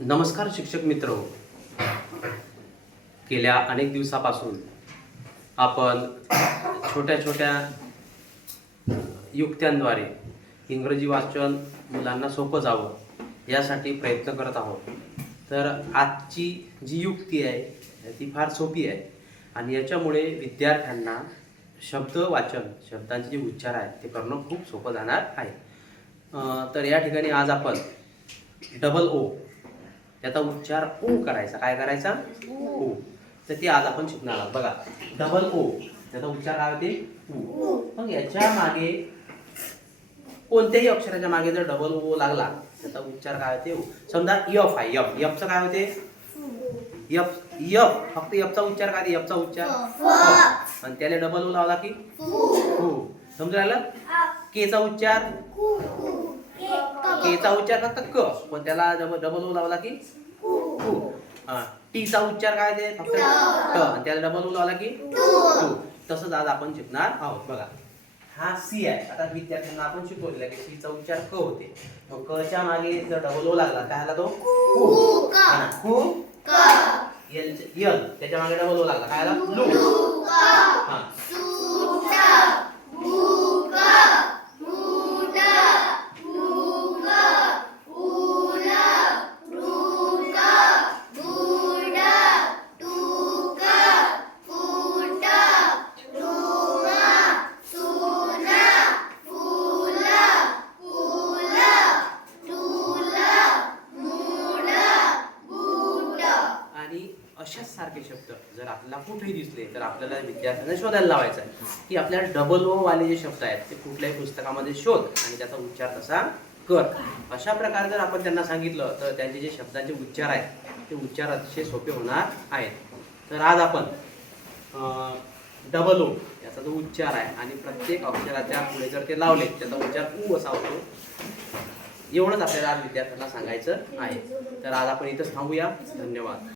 नमस्कार शिक्षक मित्र. गेल्या अनेक दिवसापासून आपण छोट्या छोट्या युक्त्यांद्वारे इंग्रजी वाचन मुलांना सोपं जावं यासाठी प्रयत्न करत आहोत. तर आजची जी युक्ती आहे ती फार सोपी आहे आणि याच्यामुळे विद्यार्थ्यांना शब्द वाचन, शब्दांचे जे उच्चार आहेत ते करणं खूप सोपं जाणार आहे. तर या ठिकाणी आज आपण डबल ओ त्याचा उच्चार ओ करायचा. काय करायचा? ओ. तर ते आज आपण शिकणार आहोत. बघा, डबल ओ त्याचा उच्चार काय होते? ओ. मग याच्या मागे कोणत्याही अक्षराच्या मागे जर डबल ओ लागला त्याचा उच्चार काय होते? ओ. समजा यफ आहे, यफ, यफचा काय होते? यफ, यफ, फक्त यफचा उच्चार काय? यफचा उच्चार आणि त्याला डबल ओ लावला की फू. समजून राहिलं? केचा उच्चार, केचा उच्चार फक्त क, पण त्याला डबल ओ लावला की कु. टीचा उच्चार काय ते? फक्त ट, आणि त्याला डबल ओ लावला की टू. तसंच आज आपण शिकणार आहोत. बघा, हा सी आहे. आता विद्यार्थ्यांना आपण शिकवलेलं की सीचा उच्चार क होते. मग कच्या मागे जर डबल ओ लागला काय आला तो? कु. कु. यल, यल त्याच्या मागे डबल ओ लागला काय आला? लू. हा, आणि अशाच सारखे शब्द जर आपल्याला कुठेही दिसले तर आपल्याला विद्यार्थ्यांना शोधायला लावायचं आहे की आपल्याला डबल ओ वाले जे शब्द आहेत ते कुठल्याही पुस्तकामध्ये शोध आणि त्याचा उच्चार तसा कर. अशा प्रकारे जर आपण त्यांना सांगितलं तर त्यांचे जे शब्दांचे उच्चार आहेत ते उच्चार अतिशय सोपे होणार आहेत. तर आज आपण डबल ओ याचा जो उच्चार आहे आणि प्रत्येक अक्षराच्या पुढे जर ते लावले त्याचा उच्चार उ असा होतो, एवढंच आपल्याला आज विद्यार्थ्यांना सांगायचं आहे. तर आज आपण इथंच थांबूया. धन्यवाद.